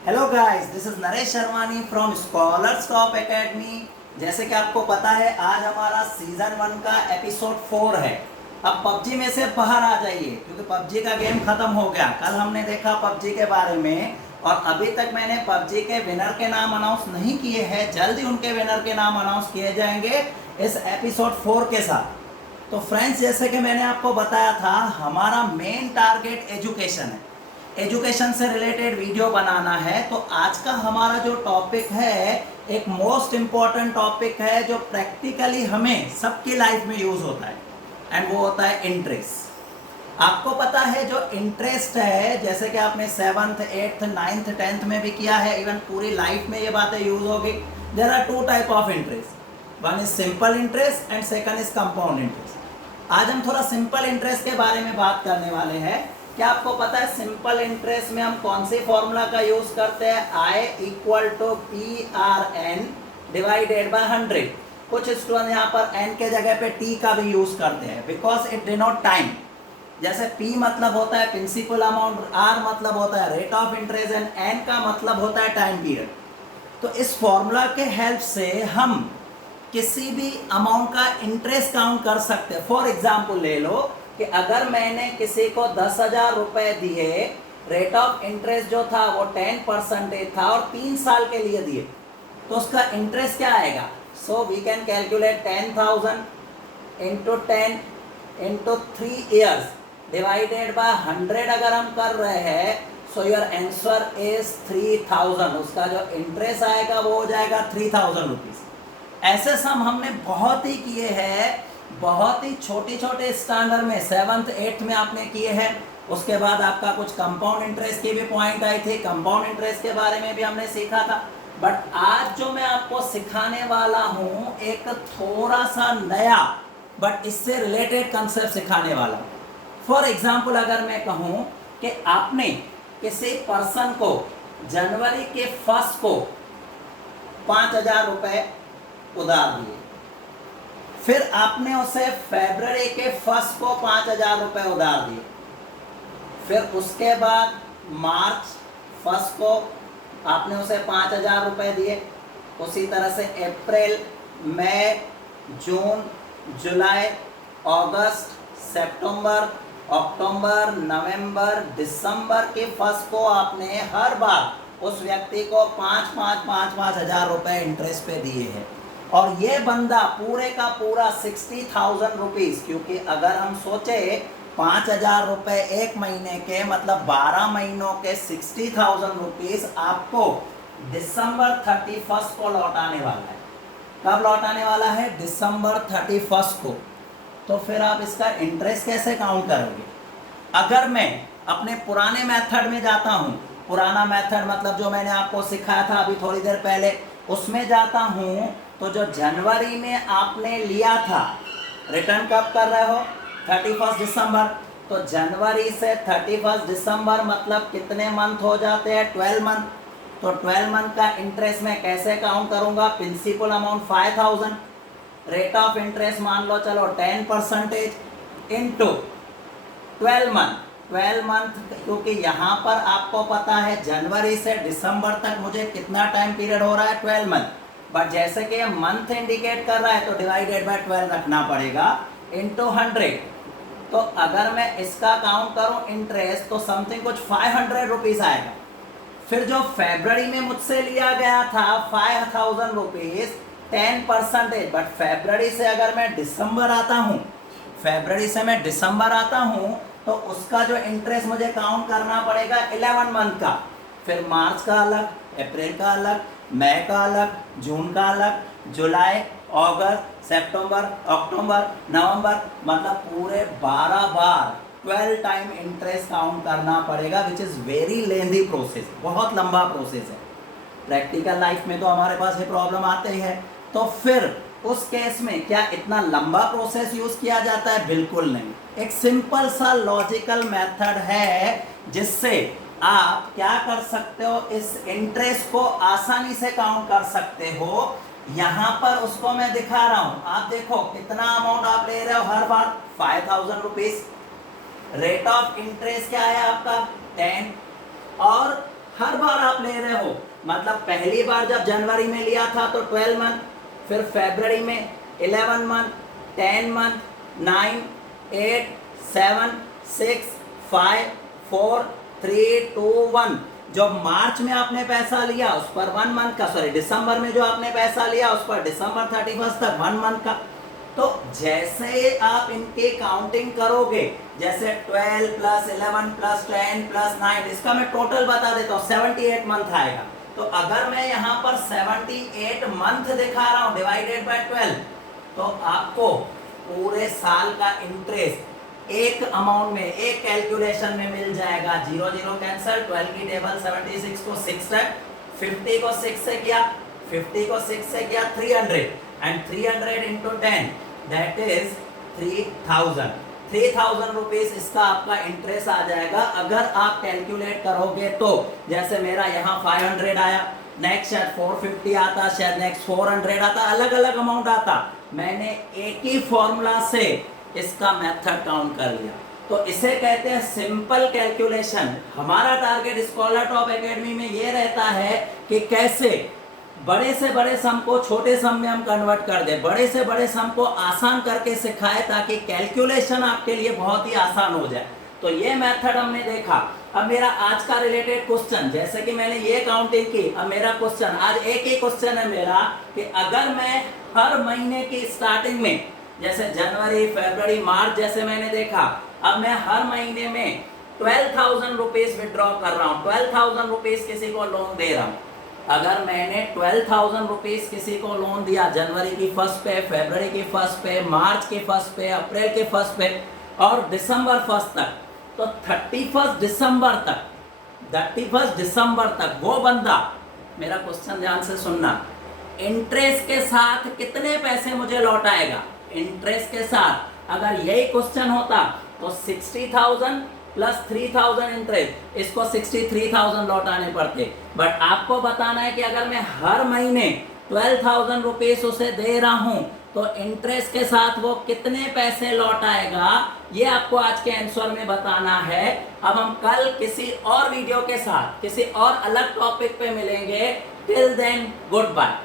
Hello guys, this is Naresh Sharmani from Scholars Top Academy. जैसे कि आपको पता है, आज हमारा सीजन 1 का एपिसोड 4 है। अब पबजी में से बाहर आ जाइए, क्योंकि पबजी का गेम खत्म हो गया। कल हमने देखा पबजी के बारे में, और अभी तक मैंने पबजी के विनर के नाम अनाउंस नहीं किए हैं। जल्द ही उनके विनर के नाम अनाउंस किए जाएंगे इस एपिसोड 4 के साथ। तो फ्रेंड्स, जैसे कि मैंने आपको बताया था, हमारा मेन टारगेट एजुकेशन है। एजुकेशन से रिलेटेड वीडियो बनाना है। तो आज का हमारा जो टॉपिक है, एक मोस्ट इम्पॉर्टेंट टॉपिक है जो प्रैक्टिकली हमें सबकी लाइफ में यूज होता है, एंड वो होता है इंटरेस्ट। आपको पता है जो इंटरेस्ट है, जैसे कि आपने 7th 8th 9th 10th में भी किया है, इवन पूरी लाइफ में ये बातें यूज होगी। There are two type of interest, one is simple interest and second is compound interest. आज हम थोड़ा सिंपल इंटरेस्ट के बारे में बात करने वाले हैं। क्या आपको पता है सिंपल इंटरेस्ट में हम कौन सी फॉर्मूला का यूज करते हैं? I equal to PRN divided by 100। कुछ स्टूडेंट यहाँ पर n के जगह पे t का भी यूज करते हैं, बिकॉज इट डिनोट टाइम। जैसे P मतलब होता है प्रिंसिपल अमाउंट, R मतलब होता है rate of interest, and n का मतलब होता है टाइम पीरियड। तो इस फॉर्मूला के हेल्प से हम किसी भी अमाउंट का इंटरेस्ट काउंट कर सकते हैं। फॉर एग्जाम्पल ले लो कि अगर मैंने किसी को 10,000 रुपए दिए, रेट ऑफ इंटरेस्ट जो था वो 10% था और 3 साल के लिए दिए, तो उसका इंटरेस्ट क्या आएगा? So we can calculate 10,000 into 10 into 3 years divided by 100 अगर हम कर रहे हैं, सो योर आंसर इज 3,000। उसका जो इंटरेस्ट आएगा वो हो जाएगा 3,000 रुपीज। ऐसे सम हमने बहुत ही किए हैं, बहुत ही छोटे छोटे स्टैंडर्ड में 7th 8th में आपने किए हैं। उसके बाद आपका कुछ कंपाउंड इंटरेस्ट की भी पॉइंट आई थी, कंपाउंड इंटरेस्ट के बारे में भी हमने सीखा था। बट आज जो मैं आपको सिखाने वाला हूं, एक थोड़ा सा नया बट इससे रिलेटेड कंसेप्ट सिखाने वाला हूं। फॉर एग्जाम्पल, अगर मैं कहूं कि आपने किसी पर्सन को जनवरी के 1 को 5,000 रुपए उधार दिए, फिर आपने उसे फरवरी के 1 को 5,000 रुपए उधार दिए, फिर उसके बाद मार्च 1 को आपने उसे 5,000 रुपए दिए, उसी तरह से अप्रैल, मई, जून, जुलाई, अगस्त, सितंबर, अक्टूबर, नवंबर, दिसंबर के 1 को आपने हर बार उस व्यक्ति को 5,000 रुपए इंटरेस्ट पे दिए हैं। और ये बंदा पूरे का पूरा 60,000 रुपीज, क्योंकि अगर हम सोचे 5,000 रुपए एक महीने के, मतलब 12 महीनों के 60,000 रुपीज आपको दिसंबर 31 को लौटाने वाला है। कब लौटाने वाला है? दिसंबर 31 को। तो फिर आप इसका इंटरेस्ट कैसे काउंट करोगे? अगर मैं अपने पुराने मेथड में जाता हूँ, पुराना मेथड मतलब जो मैंने आपको सिखाया था अभी थोड़ी देर पहले, उसमें जाता हूँ, तो जो जनवरी में आपने लिया था, रिटर्न कब कर रहे हो? 31 दिसंबर। तो जनवरी से 31 दिसंबर मतलब कितने मंथ हो जाते हैं? 12 मंथ। तो 12 मंथ का इंटरेस्ट मैं कैसे काउंट करूंगा? Principal amount 5,000, rate of interest मान लो चलो 10% इंटू 12 मंथ। 12 मंथ, क्योंकि यहाँ पर आपको पता है जनवरी से दिसंबर तक मुझे कितना टाइम पीरियड हो रहा है? 12 मंथ। बट जैसे कि मंथ इंडिकेट कर रहा है तो डिवाइडेड बाय 12 रखना पड़ेगा, इंटू 100। तो अगर मैं इसका काउंट करूं इंटरेस्ट, तो समथिंग कुछ 500 रुपीज आएगा। फिर जो फरवरी में मुझसे लिया गया था 5,000 रुपीज, 10%। बट फरवरी से अगर मैं दिसंबर आता हूं, फरवरी से मैं दिसंबर आता हूं, तो उसका जो इंटरेस्ट मुझे काउंट करना पड़ेगा 11 मंथ का। फिर मार्च का अलग, अप्रैल का अलग, मई का अलग, जून का अलग, जुलाई, अगस्त, सितंबर, अक्टूबर, नवंबर, मतलब पूरे 12 बार 12 टाइम इंटरेस्ट काउंट करना पड़ेगा, which is very lengthy process, बहुत लंबा प्रोसेस है। प्रैक्टिकल लाइफ में तो हमारे पास ये प्रॉब्लम आते ही है। तो फिर उस केस में क्या इतना लंबा प्रोसेस यूज किया जाता है? बिल्कुल नहीं। एक सिंपल सा लॉजिकल मेथड है जिससे आप क्या कर सकते हो, इस इंटरेस्ट को आसानी से काउंट कर सकते हो। यहां पर उसको मैं दिखा रहा हूं, आप देखो कितना अमाउंट आप ले रहे हो हर बार? 5,000 रुपीज। रेट ऑफ इंटरेस्ट क्या है आपका? 10। और हर बार आप ले रहे हो, मतलब पहली बार जब जनवरी में लिया था तो 12 मंथ, फिर फरवरी में 11 मंथ, 10 मंथ, 9, 8, 7, 6, 5, 4, 3, 2, 1। जो मार्च में आपने पैसा लिया उस पर 1 मंथ का, सॉरी दिसंबर में जो आपने पैसा लिया उस पर दिसंबर 31 तक 1 मंथ का। तो जैसे आप इनके काउंटिंग करोगे, जैसे 12 प्लस 11 प्लस 10 प्लस 9, इसका मैं टोटल बता देता हूँ, 78 मंथ आएगा। तो अगर मैं यहाँ पर 78 मंथ दिखा रहा हूँ डिवाइडेड बाय 12, तो आपको पूरे साल का इंटरेस्ट एक अमाउंट में, एक कैलकुलेशन में मिल जाएगा। 0 0 कैंसिल, 12 की टेबल 76 को 6 है, 50 को 6 से किया, 50 को 6 से किया 300, and 300 into 10 that is 3000 rupees इसका आपका इंटरेस्ट आ जाएगा अगर आप कैलकुलेट करोगे तो। जैसे मेरा यहाँ 500 आया, नेक्स्ट शायद 450 आता, शायद नेक्स्ट 400 आता, अलग अलग अमाउंट आता। मैंने एक ही फॉर्मूला से इसका मेथड काउंट कर लिया, तो इसे कहते हैं सिंपल कैलकुलेशन। हमारा टारगेट स्कॉलर टॉप एकेडमी में ये रहता है कि कैसे बड़े से बड़े सम को छोटे सम में हम कन्वर्ट कर दे, बड़े से बड़े सम को आसान करके सिखाए ताकि कैलकुलेशन आपके लिए बहुत ही आसान हो जाए। तो ये मेथड हमने देखा। अब मेरा आज का रिलेटेड क्वेश्चन, जैसे कि मैंने ये काउंटिंग की, अब मेरा क्वेश्चन आज एक ही क्वेश्चन है मेरा कि अगर मैं हर महीने की स्टार्टिंग में, जैसे जनवरी फरवरी मार्च जैसे मैंने देखा, अब मैं हर महीने में 12,000 रुपीज विड्रॉ कर रहा हूँ, 12,000 रुपीज किसी को लोन दे रहा हूँ। अगर मैंने 12,000 रुपीज किसी को लोन दिया जनवरी की फर्स्ट पे, फरवरी की फर्स्ट पे, मार्च की फर्स्ट पे, अप्रैल के फर्स्ट पे और दिसंबर फर्स्ट तक, तो 31 दिसंबर तक वो बंदा, मेरा क्वेश्चन ध्यान से सुनना, इंटरेस्ट के साथ कितने पैसे मुझे लौटाएगा। इंटरेस्ट के साथ अगर यही क्वेश्चन होता तो 60,000 प्लस 3,000 इंटरेस्ट, इसको 63,000 लौटाने पड़ते। बट आपको बताना है कि अगर मैं हर महीने 12,000 रुपीज उसे दे रहा हूं तो इंटरेस्ट के साथ वो कितने पैसे लौटाएगा, ये आपको आज के आंसर में बताना है। अब हम कल किसी और वीडियो के साथ किसी और अलग टॉपिक पे मिलेंगे। Till then good bye.